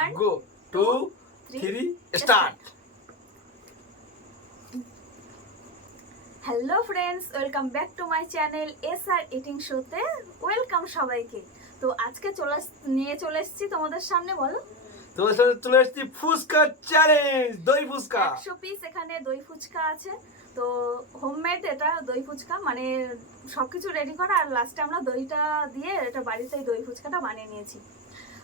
1 go 2 3 start. Hello friends, welcome back to my channel SR eating শোতে welcome সবাইকে। তো আজকে নিয়ে চলে এসেছি তোমাদের সামনে। বলো, তোমার সাথে চলে এসেছি ফুচকা চ্যালেঞ্জ, দই ফুচকা 100 পিস এখানে দই ফুচকা আছে। তো হোমমেড এটা দই ফুচকা, মানে সবকিছু রেডি করা, আর লাস্টে আমরা দইটা দিয়ে এটা বাড়িতেই দই ফুচকাটা বানিয়ে নিয়েছি।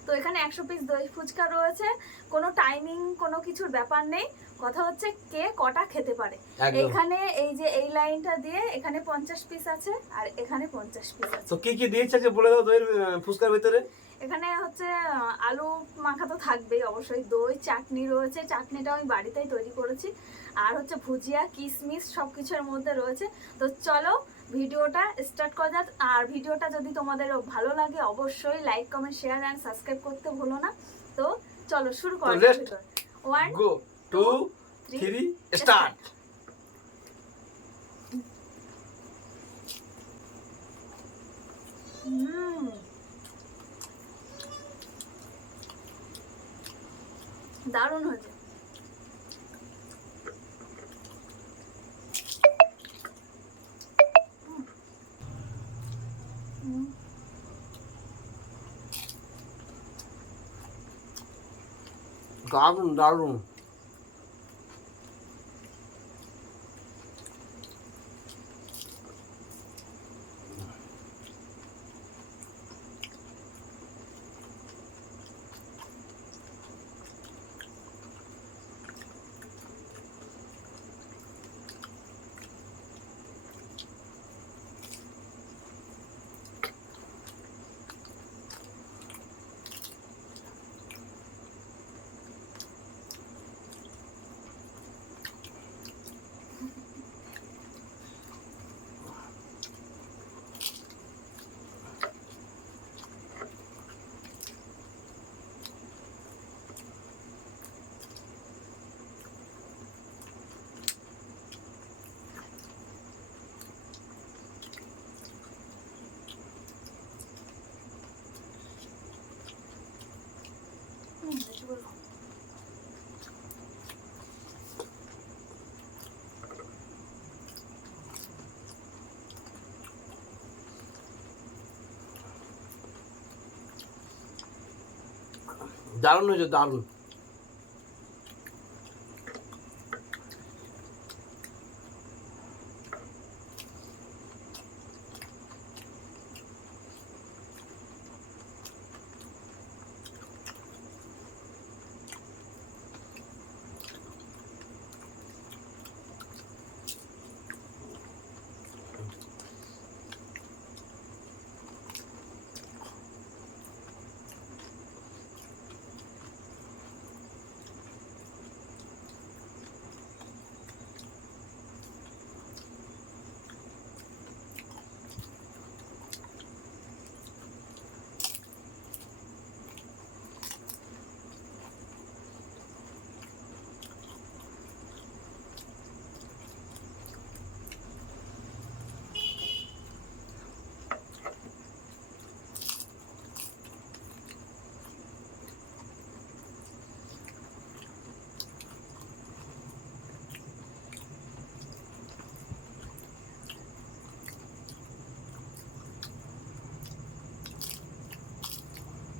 তো এখানে 100 পিস দই ফুচকা রয়েছে, কোনো টাইমিং কোনো কিছুর ব্যাপার নেই, কথা হচ্ছে কে কটা খেতে পারে। এখানে এই যে এই লাইনটা দিয়ে এখানে 50 পিস আছে আর এখানে 50 পিস আছে। তো কি কি দিয়েছে যে বলে দাও দইয়ের ফুচকার ভিতরে। এখানে হচ্ছে আলু মাখা তো থাকবেই অবশ্যই, দই, চাটনি রয়েছে, চাটনিটা আমি বাড়িতেই তৈরি করেছি, আর হচ্ছে ভুজিয়া, কিশমিশ সব কিছুর মধ্যে রয়েছে। তো চলো ভিডিওটা স্টার্ট করা যাক। আর ভিডিওটা যদি তোমাদের ভালো লাগে অবশ্যই like, comment, share and subscribe করতে ভুলো না। তো চলো শুরু করা যাক। 1 গো 2 3 স্টার্ট। দারুণ হয়েছে। দারুণ দারুণ। দারুণ হয়েছে, দারুণ।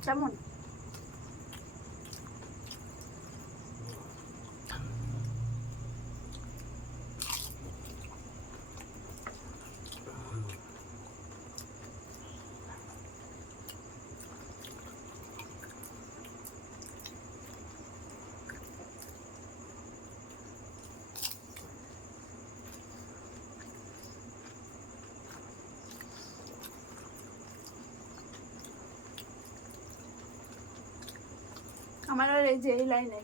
কেমন? আমার আর এই যে এই লাইনে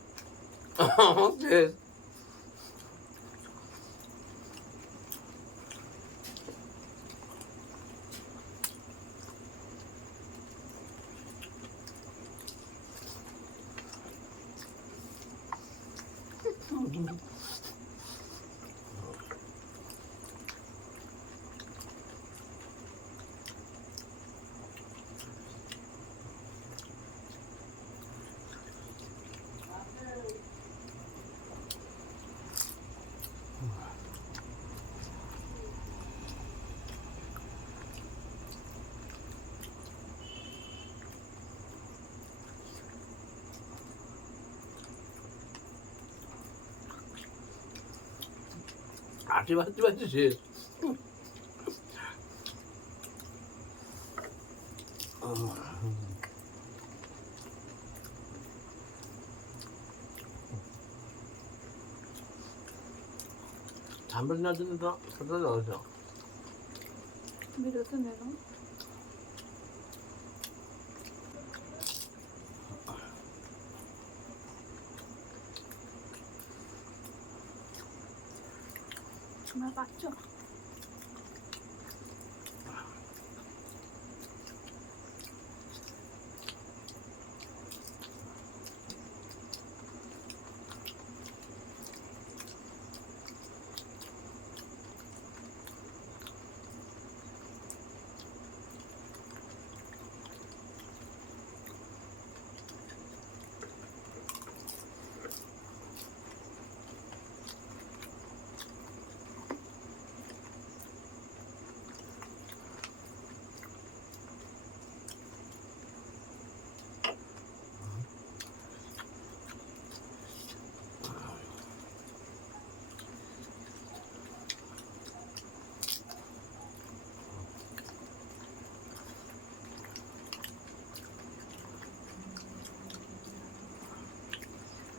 আটি বাজতে শেষ। ঠান্ডা দিনের জন্য তো ছোটো হয়েছে। বিরতি নিলাম। তোমরা পাচ্ছ?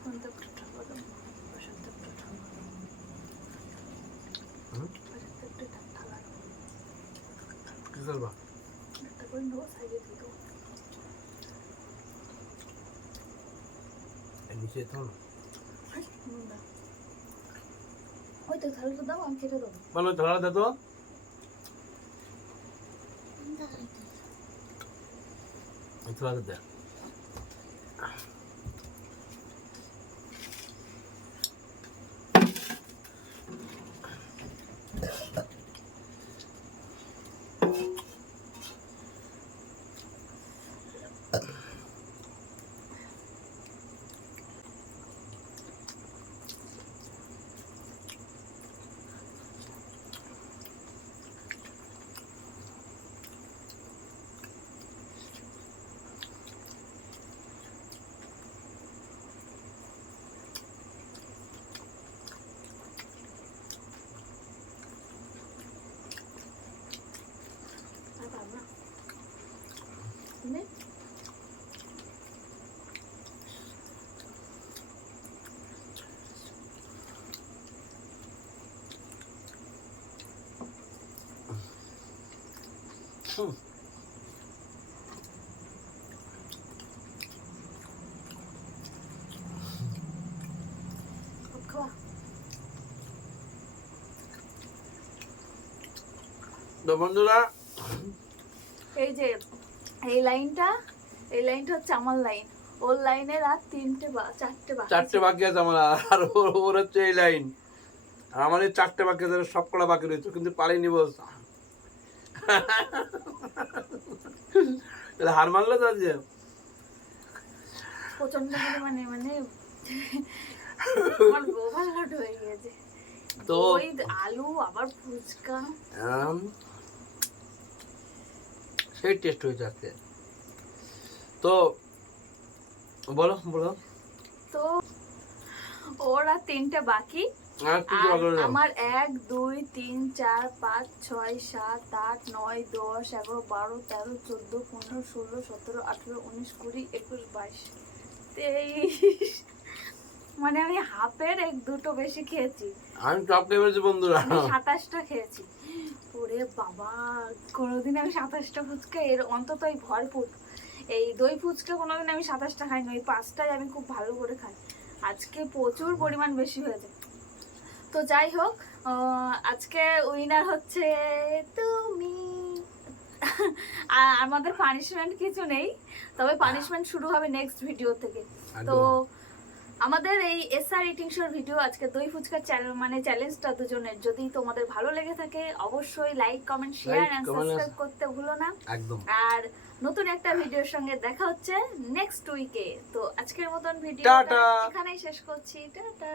কোনটা পিঠা বলো? বসন্তের পিঠা। বসন্তের পিঠা ঠালা। কি করবা? একটা করে নেবো, সাইডে দিতে। নিচে তো ওই তো থালাটা দাও, আমি কেটে দেবো। বলো ধরা দে তো। ধরা দে। আর পাবো না। তুমি? খাওয়া। তো বন্ধুরা, এই যে এই লাইনটা হচ্ছে আমার লাইন। ওর লাইনের আর চারটে চারটে বাকি আছে আমার, আর ওর হচ্ছে এই লাইন। আর আমার এই চারটে বাকি আছে, সবকটা বাকি রয়েছে, কিন্তু পারিনি বস। হার মানলো তো আজকে। প্রচন্ড পরিমাণে মানে আমার ওভারলোড হয়ে গেছে। তো ওই আলু আবার ফুচকা, সেই টেস্ট হয়েছে আজকে। তো বলো বলো। তো ওরা তিনটে বাকি। আর কি কি আর বলো? আমার 1 2 3 4 5 6 7 8 9 10 11 12 13 14 15 16 17 18 19 20 21 22 23। মানে আমি হাফের এক দুটো বেশি খেয়েছি। আমি টপ খেয়েছি বন্ধুরা। আমি 27টা খেয়েছি। ওরে বাবা, কোনোদিন আমি 27টা ফুচকা এর অন্তত এই ভরপুর এই দই ফুচকা কোনোদিন আমি 27টা খাইনি। ওই 5টাই আমি খুব ভালো করে খাই। আজকে প্রচুর পরিমাণ বেশি হয়েছে। তো যাই হোক, আজকে উইনার হচ্ছে তুমি। আর আমাদের পানিশমেন্ট কিছু নেই, তবে পানিশমেন্ট শুরু হবে নেক্সট ভিডিও থেকে। তো আমাদের এই এসআর ইটিং শোর ভিডিও আজকে দই ফুচকা চ্যালেঞ্জটা দুজনের যদি তোমাদের ভালো লেগে থাকে অবশ্যই like comment share and subscribe করতে ভুলো না। একদম। আর নতুন একটা ভিডিওর সঙ্গে দেখা হচ্ছে নেক্সট উইকে। তো আজকের মতন ভিডিওটা এখানেই শেষ করছি। টাটা।